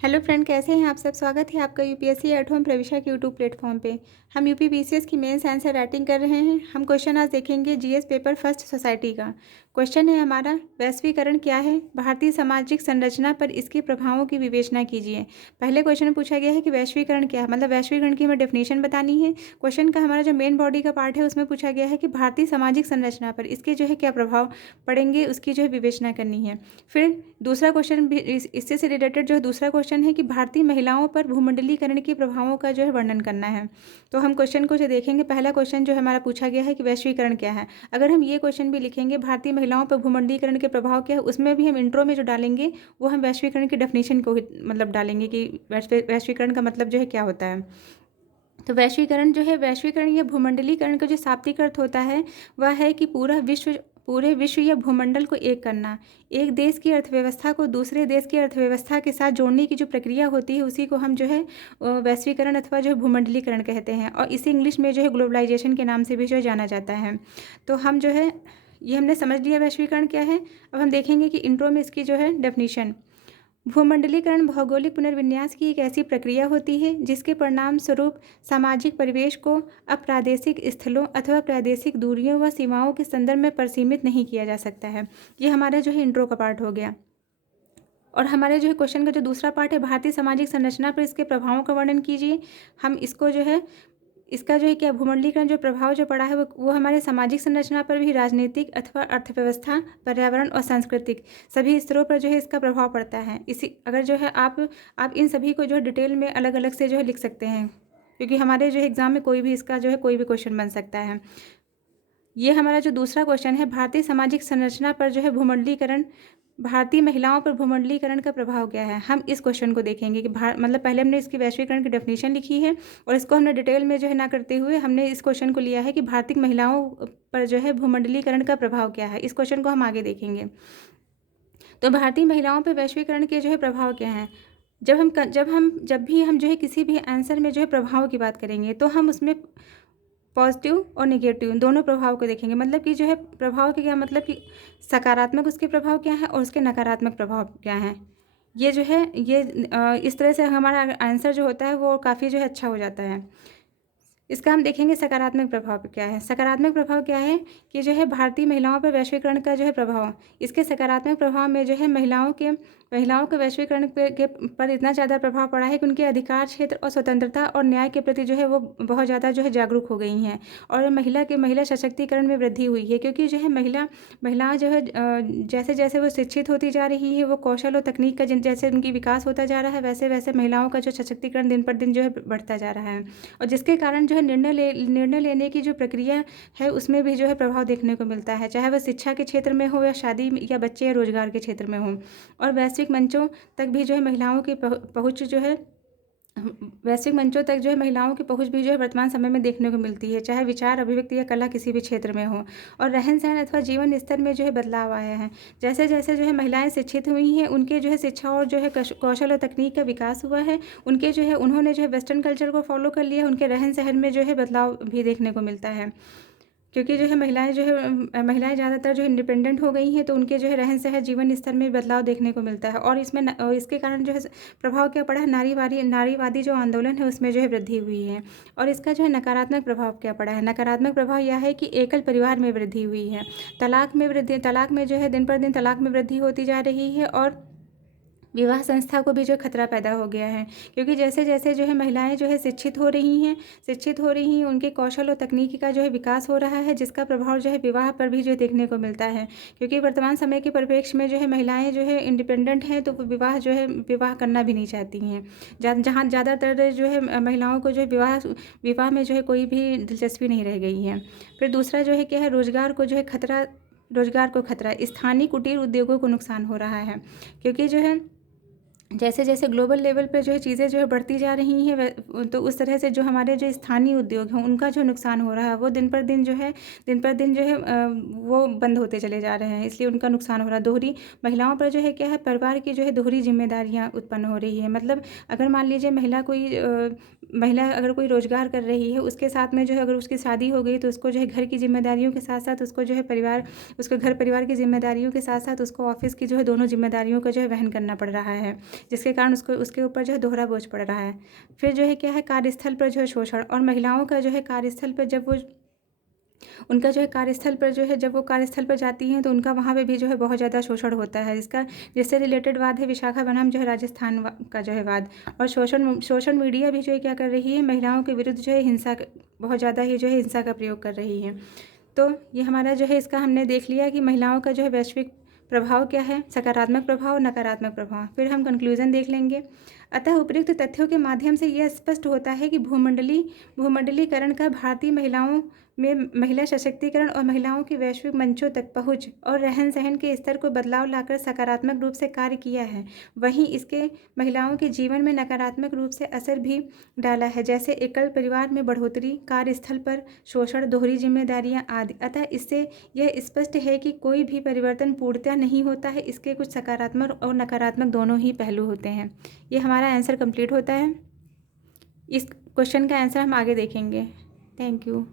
Hello friend, कैसे हैं आप सब। स्वागत है आपका यूपीएससी एट होम प्रविशा के यूट्यूब प्लेटफॉर्म पे। हम यूपी बीसीएस की मेंस आंसर राइटिंग कर रहे हैं। हम क्वेश्चन आज देखेंगे जीएस पेपर फर्स्ट सोसाइटी का। क्वेश्चन है हमारा, वैश्वीकरण क्या है, भारतीय सामाजिक संरचना पर इसके प्रभावों की विवेचना कीजिए। पहले क्वेश्चन में पूछा गया है कि वैश्वीकरण क्या है, मतलब वैश्वीकरण की हमें डेफिनेशन बतानी है। क्वेश्चन का हमारा जो मेन बॉडी का पार्ट है उसमें पूछा गया है कि भारतीय सामाजिक संरचना पर इसके जो है क्या प्रभाव पड़ेंगे, उसकी जो है विवेचना करनी है। फिर दूसरा क्वेश्चन भी इससे से रिलेटेड जो है दूसरा क्वेश्चन है कि भारतीय महिलाओं पर भूमंडलीकरण के प्रभावों का जो है वर्णन करना है। तो हम क्वेश्चन को जो देखेंगे, पहला क्वेश्चन जो हमारा पूछा गया है कि वैश्वीकरण क्या है। अगर हम ये क्वेश्चन भी लिखेंगे भारतीय महिलाओं पर भूमंडलीकरण के प्रभाव क्या है, उसमें भी हम इंट्रो में जो डालेंगे वो हम वैश्वीकरण की डेफिनेशन को मतलब डालेंगे कि वैश्वीकरण का मतलब जो है क्या होता है। तो वैश्वीकरण जो है, वैश्वीकरण या भूमंडलीकरण का जो शाब्दिक अर्थ होता है वह है कि पूरे विश्व या भूमंडल को एक करना। एक देश की अर्थव्यवस्था को दूसरे देश की अर्थव्यवस्था के साथ जोड़ने की जो प्रक्रिया होती है उसी को हम जो है वैश्वीकरण अथवा जो है भूमंडलीकरण कहते हैं, और इसे इंग्लिश में जो है ग्लोबलाइजेशन के नाम से भी जो है जाना जाता है। तो हम जो है ये हमने समझ लिया वैश्वीकरण क्या है। अब हम देखेंगे कि इंट्रो में इसकी जो है डेफिनीशन। भूमंडलीकरण भौगोलिक पुनर्विन्यास की एक ऐसी प्रक्रिया होती है जिसके परिणाम स्वरूप सामाजिक परिवेश को अप्रादेशिक स्थलों अथवा प्रादेशिक दूरियों व सीमाओं के संदर्भ में परिसीमित नहीं किया जा सकता है। ये हमारा जो है इंट्रो का पार्ट हो गया। और हमारे जो है क्वेश्चन का जो दूसरा पार्ट है, भारतीय सामाजिक संरचना पर इसके प्रभावों का वर्णन कीजिए। हम इसको जो है इसका जो है क्या भूमंडलीकरण जो प्रभाव जो पड़ा है वो हमारे सामाजिक संरचना पर भी, राजनीतिक अथवा अर्थव्यवस्था, पर्यावरण और सांस्कृतिक सभी स्तरों पर जो है इसका प्रभाव पड़ता है। इसी अगर जो है आप इन सभी को जो है डिटेल में अलग अलग से जो है लिख सकते हैं, क्योंकि हमारे जो है एग्जाम में कोई भी इसका जो है कोई भी क्वेश्चन बन सकता है। ये हमारा जो दूसरा क्वेश्चन है, भारतीय सामाजिक संरचना पर जो है भूमंडलीकरण, भारतीय महिलाओं पर भूमंडलीकरण का प्रभाव क्या है। हम इस क्वेश्चन को देखेंगे कि मतलब पहले हमने इसकी वैश्वीकरण की डेफिनेशन लिखी है और इसको हमने डिटेल में जो है ना करते हुए हमने इस क्वेश्चन को लिया है कि भारतीय महिलाओं पर जो है भूमंडलीकरण का प्रभाव क्या है। इस क्वेश्चन को हम आगे देखेंगे। तो भारतीय महिलाओं पर वैश्वीकरण के जो है प्रभाव क्या हैं। जब भी हम जो है किसी भी आंसर में जो है प्रभाव की बात करेंगे तो हम उसमें पॉजिटिव और नेगेटिव दोनों प्रभाव को देखेंगे। मतलब कि जो है प्रभाव के क्या मतलब कि सकारात्मक उसके प्रभाव क्या है और उसके नकारात्मक प्रभाव क्या हैं। ये जो है इस तरह से हमारा आंसर जो होता है वो काफ़ी जो है अच्छा हो जाता है। इसका हम देखेंगे सकारात्मक प्रभाव क्या है। सकारात्मक प्रभाव क्या है कि जो है भारतीय महिलाओं पर वैश्वीकरण का जो है प्रभाव, इसके सकारात्मक प्रभाव में जो है महिलाओं के वैश्वीकरण पर इतना ज़्यादा प्रभाव पड़ा है कि उनके अधिकार क्षेत्र और स्वतंत्रता और न्याय के प्रति जो है वो बहुत ज़्यादा जो है जागरूक हो गई हैं, और महिला सशक्तिकरण में वृद्धि हुई है। क्योंकि जो है महिलाएं जो है जैसे जैसे वो शिक्षित होती जा रही है, वो कौशल और तकनीक का जैसे उनकी विकास होता जा रहा है, वैसे वैसे महिलाओं का जो सशक्तिकरण दिन पर दिन जो है बढ़ता जा रहा है, और जिसके कारण जो है निर्णय लेने की जो प्रक्रिया है उसमें भी जो है प्रभाव देखने को मिलता है, चाहे वह शिक्षा के क्षेत्र में हो या शादी या बच्चे या रोजगार के क्षेत्र में हो। और वैश्विक मंचों तक भी जो है महिलाओं की पहुँच जो है वैश्विक मंचों तक जो है महिलाओं की पहुंच भी जो है वर्तमान समय में देखने को मिलती है, चाहे विचार, अभिव्यक्ति या कला किसी भी क्षेत्र में हो। और रहन सहन अथवा जीवन स्तर में जो है बदलाव आया है। जैसे जैसे जो है महिलाएं शिक्षित हुई हैं, उनके जो है शिक्षा और जो है कौशल और तकनीक का विकास हुआ है, उनके जो है उन्होंने जो है वेस्टर्न कल्चर को फॉलो कर लिया, उनके रहन सहन में जो है बदलाव भी देखने को मिलता है। क्योंकि जो है महिलाएं ज़्यादातर जो है इंडिपेंडेंट हो गई हैं, तो उनके जो है रहन सहन जीवन स्तर में बदलाव देखने को मिलता है। और इसके कारण जो है प्रभाव क्या पड़ा है, नारीवादी जो आंदोलन है उसमें जो है वृद्धि हुई है। और इसका जो है नकारात्मक प्रभाव क्या पड़ा है। नकारात्मक प्रभाव यह है कि एकल परिवार में वृद्धि हुई है, तलाक में जो है दिन पर दिन तलाक में वृद्धि होती जा रही है, और विवाह संस्था को भी जो खतरा पैदा हो गया है। क्योंकि जैसे जैसे जो है महिलाएं जो है शिक्षित हो रही हैं, उनके कौशल और तकनीकी का जो है विकास हो रहा है, जिसका प्रभाव जो है विवाह पर भी जो देखने को मिलता है। क्योंकि वर्तमान समय के परिप्रेक्ष्य में जो है महिलाएं जो है इंडिपेंडेंट हैं, तो वो विवाह करना भी नहीं चाहती हैं। जहाँ ज़्यादातर जो है महिलाओं को जो है विवाह में जो है कोई भी दिलचस्पी नहीं रह गई है। फिर दूसरा जो है क्या है, रोजगार को खतरा, स्थानीय कुटीर उद्योगों को नुकसान हो रहा है। क्योंकि जो है जैसे जैसे ग्लोबल लेवल पे जो है चीज़ें जो है बढ़ती जा रही हैं, तो उस तरह से जो हमारे जो स्थानीय उद्योग हैं उनका जो नुकसान हो रहा है, वो दिन पर दिन जो है वो बंद होते चले जा रहे हैं, इसलिए उनका नुकसान हो रहा है। महिलाओं पर जो है क्या है, परिवार की जो है दोहरी जिम्मेदारियां उत्पन्न हो रही है। मतलब अगर मान लीजिए महिला अगर कोई रोजगार कर रही है, उसके साथ में जो है अगर उसकी शादी हो गई तो उसको जो है घर की जिम्मेदारियों के साथ साथ उसको जो है उसको घर परिवार की जिम्मेदारियों के साथ साथ उसको ऑफिस की जो है दोनों जिम्मेदारियों का जो है वहन करना पड़ रहा है। जिसके कारण उसके ऊपर जो है दोहरा बोझ पड़ रहा है। फिर जो है क्या है, कार्यस्थल पर जो है शोषण, और महिलाओं का जो है कार्यस्थल पर जब वो उनका जो है कार्यस्थल पर जो है जब वो कार्यस्थल पर जाती हैं तो उनका वहाँ पे भी जो है बहुत ज़्यादा शोषण होता है। जिससे रिलेटेड वाद है विशाखा बनाम जो है राजस्थान का जो है वाद। और सोशल मीडिया भी जो है क्या कर रही है, महिलाओं के विरुद्ध जो है बहुत ज़्यादा ही जो है हिंसा का प्रयोग कर रही है। तो ये हमारा जो है इसका हमने देख लिया कि महिलाओं का जो है वैश्विक प्रभाव क्या है, सकारात्मक प्रभाव और नकारात्मक प्रभाव। फिर हम कंक्लूजन देख लेंगे। अतः उपयुक्त तथ्यों के माध्यम से यह स्पष्ट होता है कि भूमंडलीकरण का भारतीय महिलाओं में महिला सशक्तिकरण और महिलाओं की वैश्विक मंचों तक पहुंच और रहन सहन के स्तर को बदलाव लाकर सकारात्मक रूप से कार्य किया है। वहीं इसके महिलाओं के जीवन में नकारात्मक रूप से असर भी डाला है, जैसे एकल परिवार में बढ़ोतरी, कार्यस्थल पर शोषण, दोहरी जिम्मेदारियां आदि। अतः इससे यह स्पष्ट है कि कोई भी परिवर्तन पूर्णतः नहीं होता है, इसके कुछ सकारात्मक और नकारात्मक दोनों ही पहलू होते हैं। ये हमारा आंसर कंप्लीट होता है। इस क्वेश्चन का आंसर हम आगे देखेंगे। Thank you.